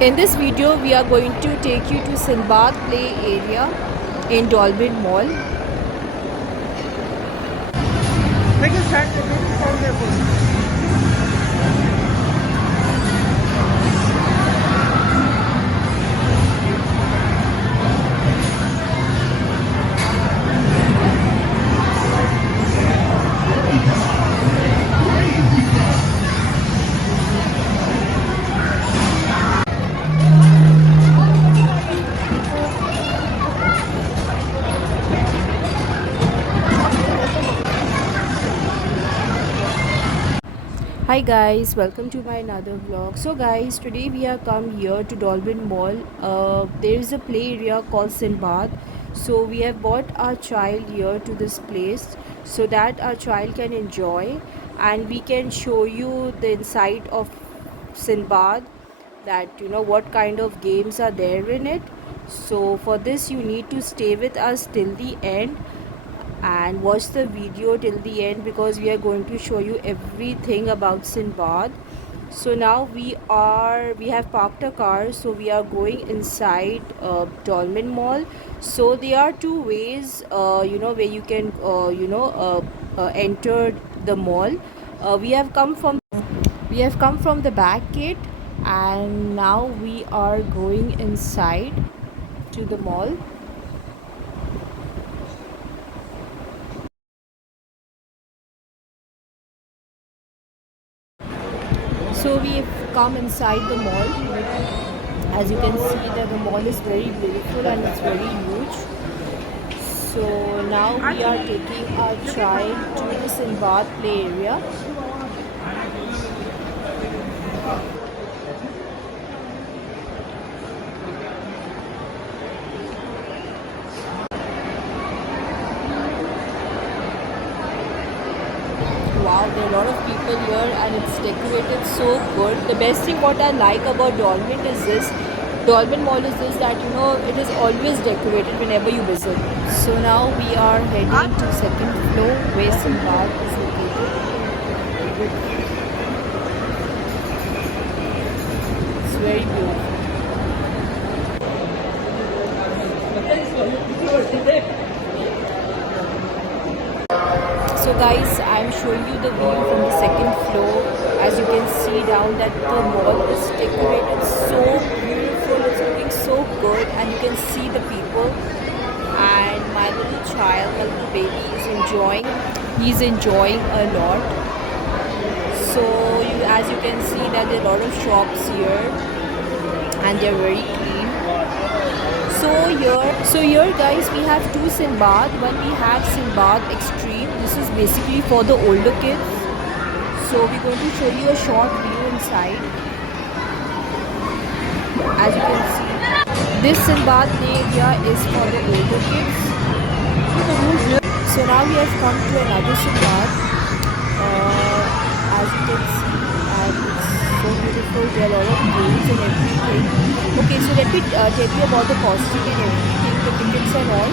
In this video, we are going to take you to Sinbad Play Area in Dolben Mall. Take a stand from there. Hi guys, welcome to my another vlog. So guys, today we have come here to Dolben Mall. There is a play area called Sinbad. So we have brought our child here to this place so that our child can enjoy, and we can show you the inside of Sinbad, that what kind of games are there in it. So for this you need to stay with us till the end and watch the video till the end, because we are going to show you everything about Sinbad. So now we have parked a car, so we are going inside Dolmen Mall. So there are two ways where you can enter the mall. We have come from the back gate, and now we are going inside to the mall. So we've come inside the mall. As you can see that the mall is very beautiful and it's very huge. So now we are taking our child to the Sinbad play area. Wow, there are a lot of people here and it's decorated so good. The best thing what I like about Dolmen Mall is this, that it is always decorated whenever you visit. So now we are heading to second floor where Sinbad is located. It's very beautiful. So guys, I'm showing you the view from the second floor. As you can see down, that the mall is decorated so beautiful, it's looking so good, and you can see the people. And my little child, my little baby is enjoying. He's enjoying a lot. So as you can see that there are a lot of shops here and they're very clean. So here guys, we have two Sinbad. One, we have Sinbad Extreme. This is basically for the older kids. So we're going to show you a short view inside. As you can see, this Sinbad play area is for the older kids. So now we have come to another Sinbad. As you can see, and it's so beautiful. There are a lot of games and everything. Okay, so let me tell you about the costing and everything, the tickets and all.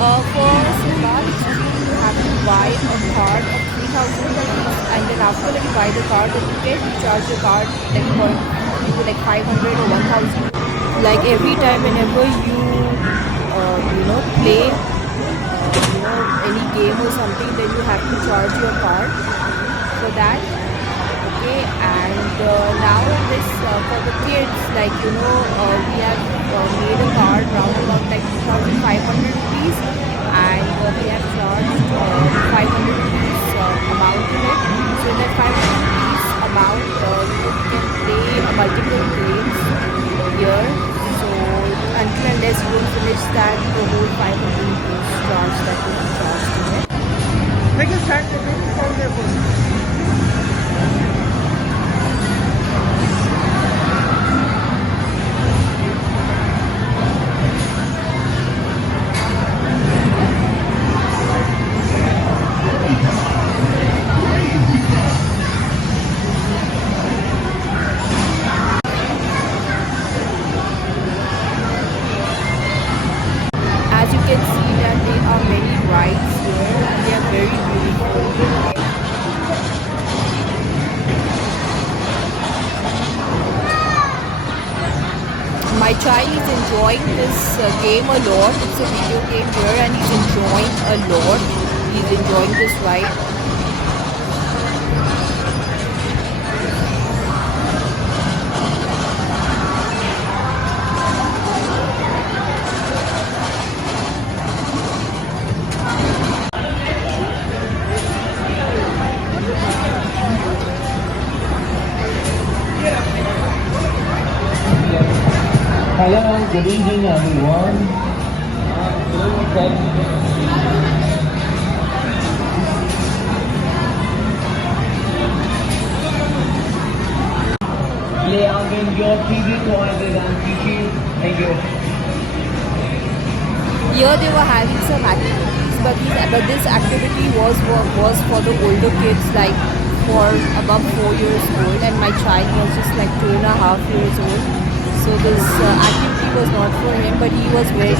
For Sinbad Extreme, you have to buy a card of 3,000 rupees, and then after you buy the card, the ticket, you charge the card like for maybe like 500 or 1,000. Like every time whenever you play any game or something, then you have to charge your card for that. Okay, and now this for the kids, like we have made a card round about like 2,500 rupees, and we have charged 500 rupees amount in it. So in that 500 rupees amount, we can play multiple games here. So until unless you don't finish that, the whole 500 rupees charge that will be charged in it. Take a stand from there. As you can see that there are many rides here and they are very beautiful. My child is enjoying this game a lot. It's a video game here and he's enjoying a lot. He's enjoying this ride. Hello, good evening everyone. Play out in your TV toys and PCs. Thank you. Here they were having some activities, but this activity was for the older kids, like for above 4 years old, and my child was just like 2.5 years old. So this activity was not for him, but he was very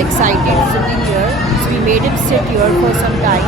excited sitting here. So we made him sit here for some time.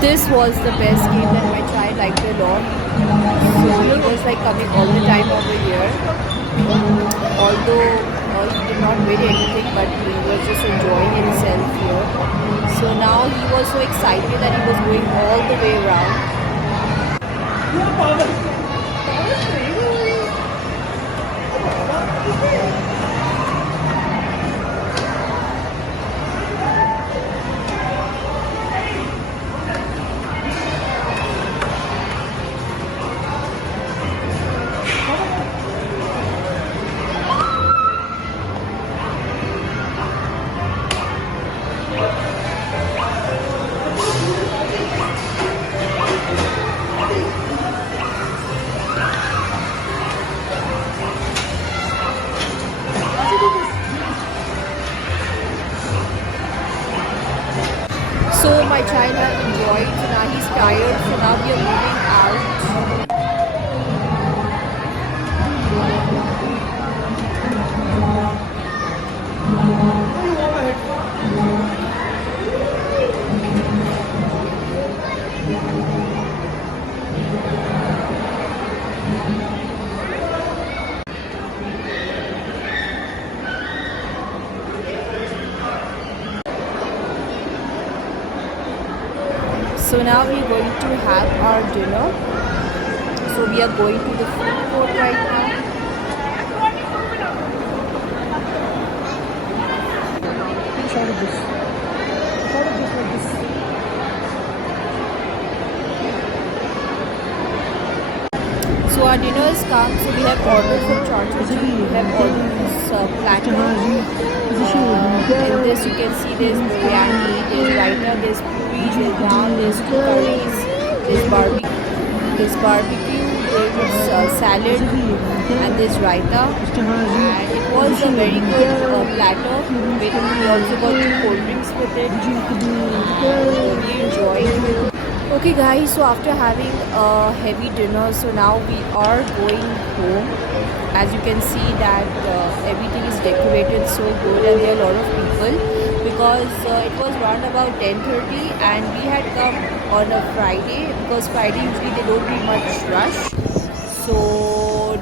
This was the best game that my child liked a lot. So he was like coming all the time over here. Although he did not win anything, but he was just enjoying himself here. So now he was so excited that he was going all the way around. So my child has enjoyed, so now he's tired, so now we are moving out. So now we are going to have our dinner. So we are going to the food court right now. Shot of this. Shot of this like this. So our dinner is come. So we have ordered from Charchaji. We have ordered this platter. In this you can see there's biryani, there's raita, there's puri, there's naan, there's two curries, there's barbecue, there's salad, and there's raita. And it was was a very good platter. We also got two cold drinks with it. We enjoyed. Okay guys, so after having a heavy dinner, so now we are going home. As you can see that everything is decorated so good and there are a lot of people because it was around about 10:30 and we had come on a Friday because Friday usually they don't do much rush. So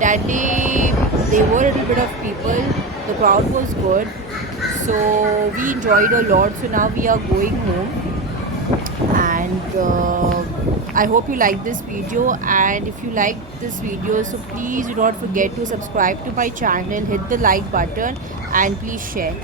that day there were a little bit of people. The crowd was good. So we enjoyed a lot. So now we are going home and I hope you like this video, and if you like this video, so please do not forget to subscribe to my channel, hit the like button and please share.